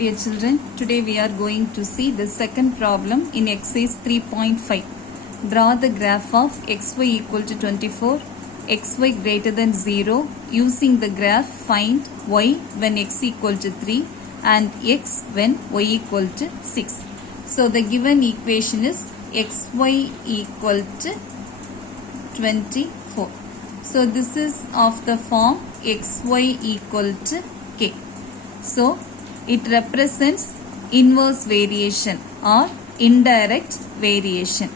Dear children, today we are going to see the second problem in exercise 3.5. Draw the graph of xy equal to 24, xy greater than 0. Using the graph, find y when x equal to 3 and x when y equal to 6. So the given equation is xy equal to 24. So this is of the form xy equal to k. So it represents inverse variation or indirect variation.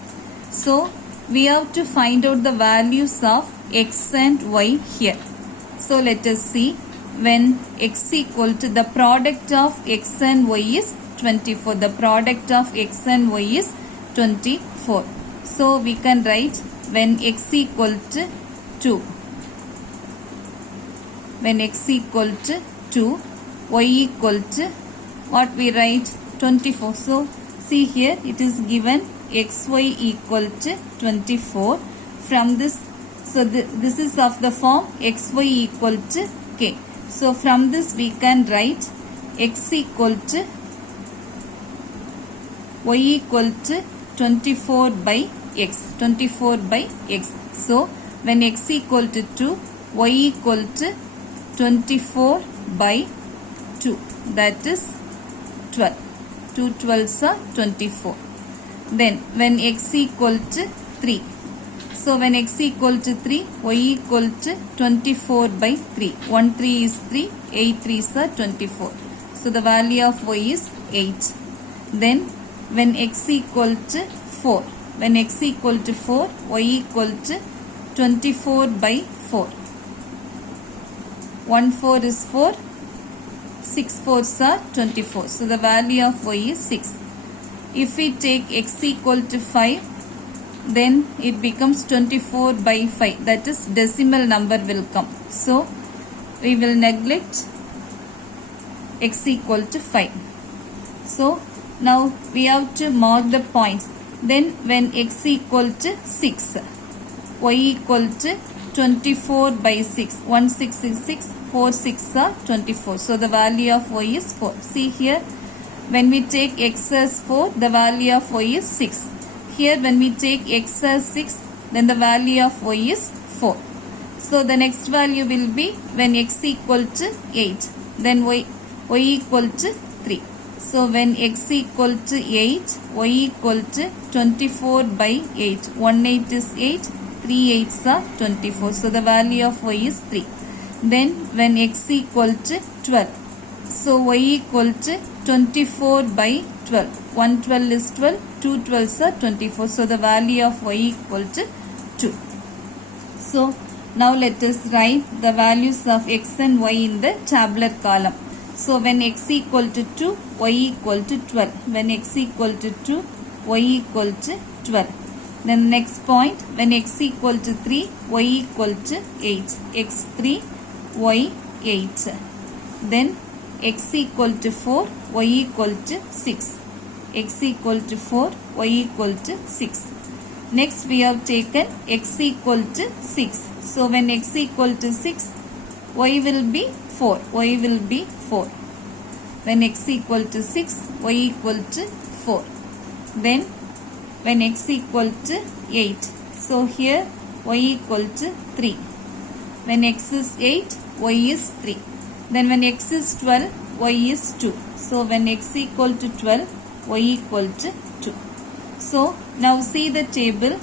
So we have to find out the values of x and y here. So let us see, when x equal to the product of x and y is 24. The product of x and y is 24. So we can write when x equal to 2. When x equal to 2, y equal to what we write 24. So see here it is given xy equal to 24. From this, so this is of the form xy equal to k. So from this we can write x equal to y equal to 24 by x. 24 by x. So when x equal to 2, y equal to 24 by 2, that is 12. 2 12s are 24. Then when x equal to 3, so when x equal to 3, y equal to 24 by 3. 1 3 is 3, 8 3s are 24. So the value of y is 8. Then when x equal to 4, when x equal to 4, y equal to 24 by 4. 1 4 is 4, 6 4s are 24. So the value of y is 6. If we take x equal to 5, then it becomes 24 by 5. That is decimal number will come. So we will neglect x equal to 5. So now we have to mark the points. Then when x equal to 6, y equal to 24 by 6. 1 6 is 6, 4 6 are 24. So the value of y is 4. See here, when we take x as 4, the value of y is 6. Here when we take x as 6, then the value of y is 4. So the next value will be when x equal to 8, then y equal to 3. So when x equal to 8, y equal to 24 by 8. 1 8 is 8, 3 8s are 24. So the value of y is 3. Then when x equal to 12, so y equal to 24 by 12. 1 12 is 12, 2 12s are 24. So the value of y equal to 2. So now let us write the values of x and y in the tabular column. So when x equal to 2, y equal to 12. When x equal to 2, y equal to 12. Then next point, when x equal to 3, y equal to 8. x 3, y 8. Then x equal to 4, y equal to 6. x equal to 4, y equal to 6. Next we have taken x equal to 6. So when x equal to 6, y will be 4. y will be 4. When x equal to 6, y equal to 4. Then when x equal to 8, so here y equal to 3. When x is 8, y is 3. Then when x is 12, y is 2. So when x equal to 12, y equal to 2. So now see the table.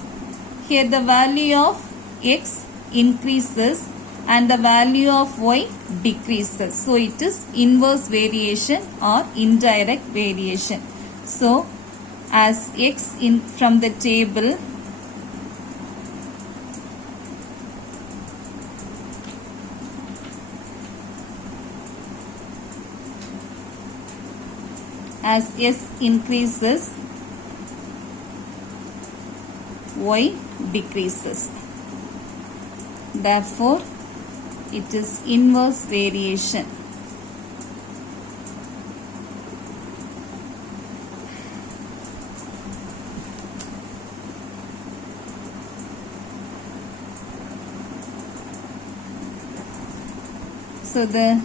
Here the value of x increases and the value of y decreases. So it is inverse variation or indirect variation. So as x in from the table, as s increases, y decreases. Therefore, it is inverse variation. So the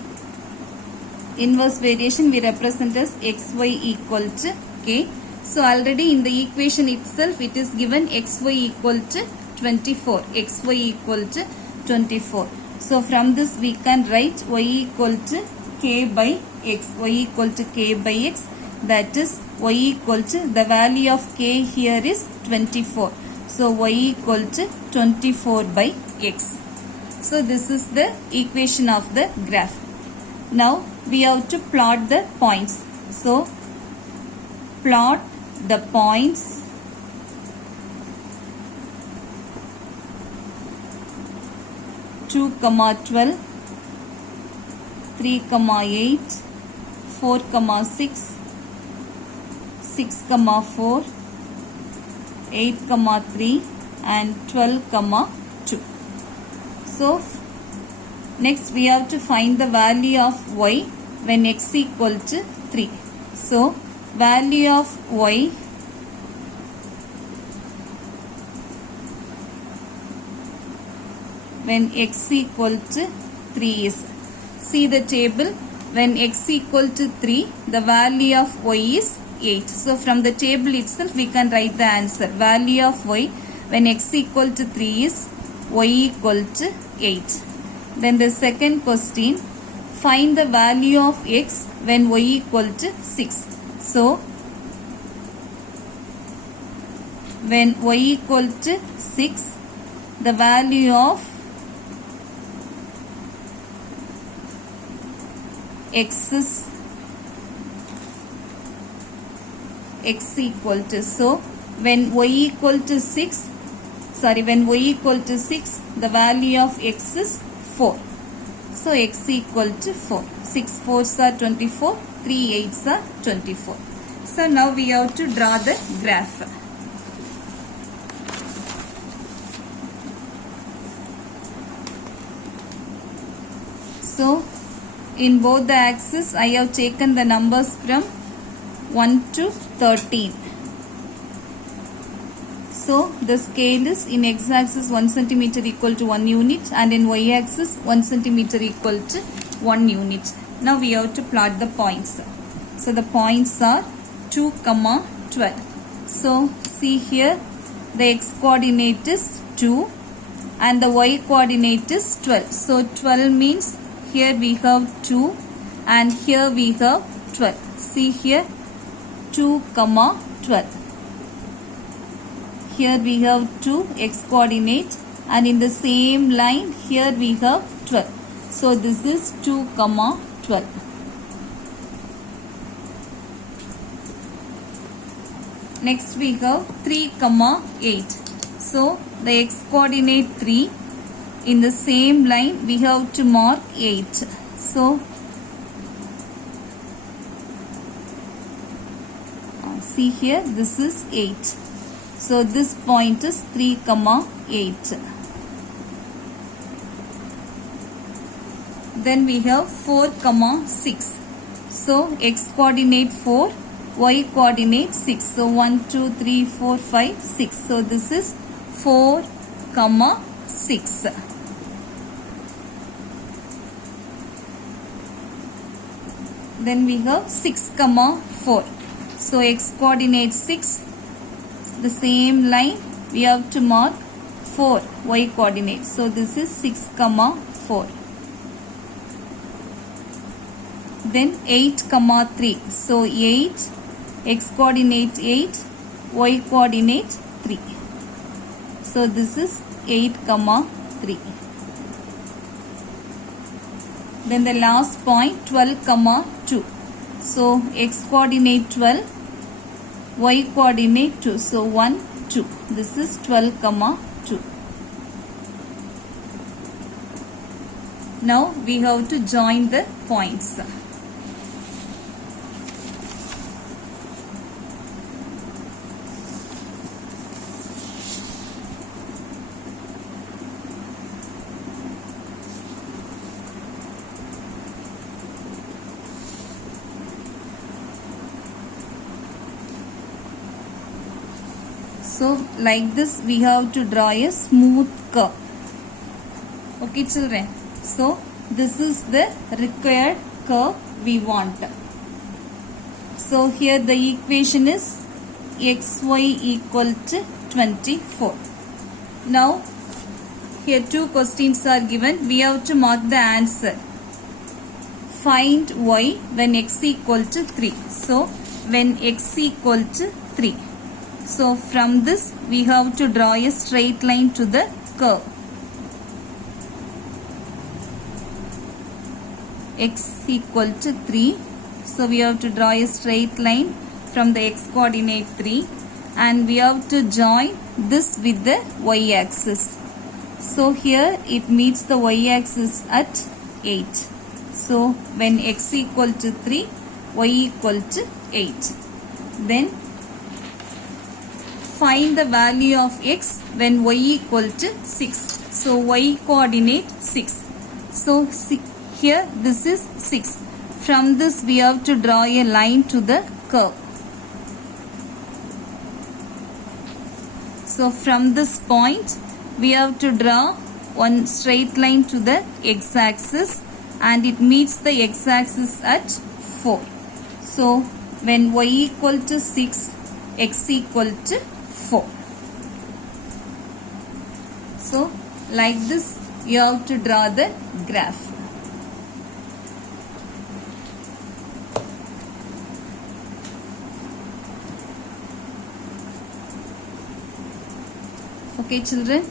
inverse variation we represent as xy equal to k. So already in the equation itself it is given xy equal to 24. xy equal to 24. So from this we can write y equal to k by x. y equal to k by x, that is y equal to, the value of k here is 24. So y equal to 24 by x. So this is the equation of the graph. Now we have to plot the points. So plot the points (2, 12, 3, 8, 4, 6, 6, 4, 8, 3 and 12, 2. So next we have to find the value of y when x equal to 3. So value of y when x equal to 3 is, see the table, when x equal to 3 the value of y is 8. So from the table itself we can write the answer. Value of y when x equal to 3 is y equal to 8. Then the second question, find the value of x when y equal to 6. So when y equal to 6 the value of x is x equal to, so when y equal to 6, when y equal to 6 the value of x is 4. So x equal to 4. 6 4s are 24, 3 8s are 24. So now we have to draw the graph. So in both the axes I have taken the numbers from 1 to 13. So the scale is in x-axis 1 centimeter equal to 1 unit and in y-axis 1 centimeter equal to 1 unit. Now we have to plot the points. So the points are 2, 12. So see here the x coordinate is 2 and the y coordinate is 12. So 12 means here we have 2 and here we have 12. See here 2, 12. Here we have 2 x coordinate and in the same line here we have 12. So this is 2, 12. Next we have 3, 8. So the x coordinate 3. In the same line we have to mark 8. So see here this is 8. So this point is 3, 8. Then we have 4, 6. So x coordinate 4, y coordinate 6. So 1, 2, 3, 4, 5, 6. So this is 4, 6. Then we have 6, 4. So x coordinate 6. The same line we have to mark 4 y coordinate. So this is 6, 4. Then 8, 3. So 8, x coordinate 8, y coordinate 3. So this is 8, 3. Then the last point 12, 2. So x coordinate 12, y coordinate 2. So 1, 2. This is 12, 2. Now we have to join the points. So like this we have to draw a smooth curve. Okay children. So this is the required curve we want. So here the equation is xy equal to 24. Now here two questions are given. We have to mark the answer. Find y when x equal to 3. So when x equal to 3. So from this we have to draw a straight line to the curve. X equal to 3. So we have to draw a straight line from the x coordinate 3 and we have to join this with the y axis. So here it meets the y axis at 8. So when x equal to 3, y equal to 8. Then find the value of x when y equal to 6. So y coordinate 6. So here this is 6. From this we have to draw a line to the curve. So from this point we have to draw one straight line to the x-axis and it meets the x-axis at 4. So when y equal to 6, x equal to 4. So like this you have to draw the graph. Okay children.